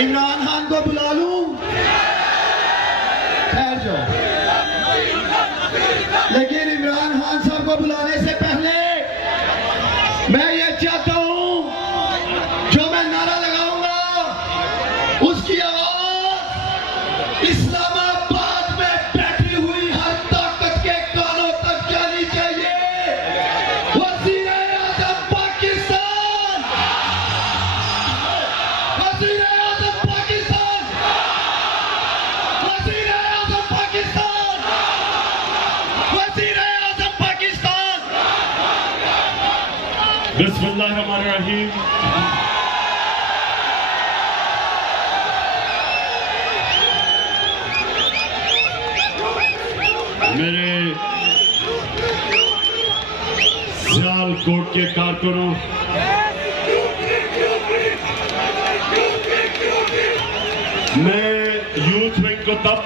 इमरान खान को बुला लूं? ठहर जाओ। लेकिन इमरान खान साहब को बुलाने से पहले मैं ये चाहता हूं, जो मैं नारा लगाऊंगा उसकी आवाज इस्लामाबाद में बैठी हुई हर ताकत के कानों तक जानी चाहिए। वज़ीर-ए-आज़म पाकिस्तान, वज़ीर-ए-आज़म पाकिस्तान, वज़ीर-ए-आज़म पाकिस्तान, वज़ीर-ए-आज़म पाकिस्तान। बिस्मिल्लाहिर्रहमानिर्रहीम। मेरे सियालकोट के कारकुनों, मैं यूथ विंग को तब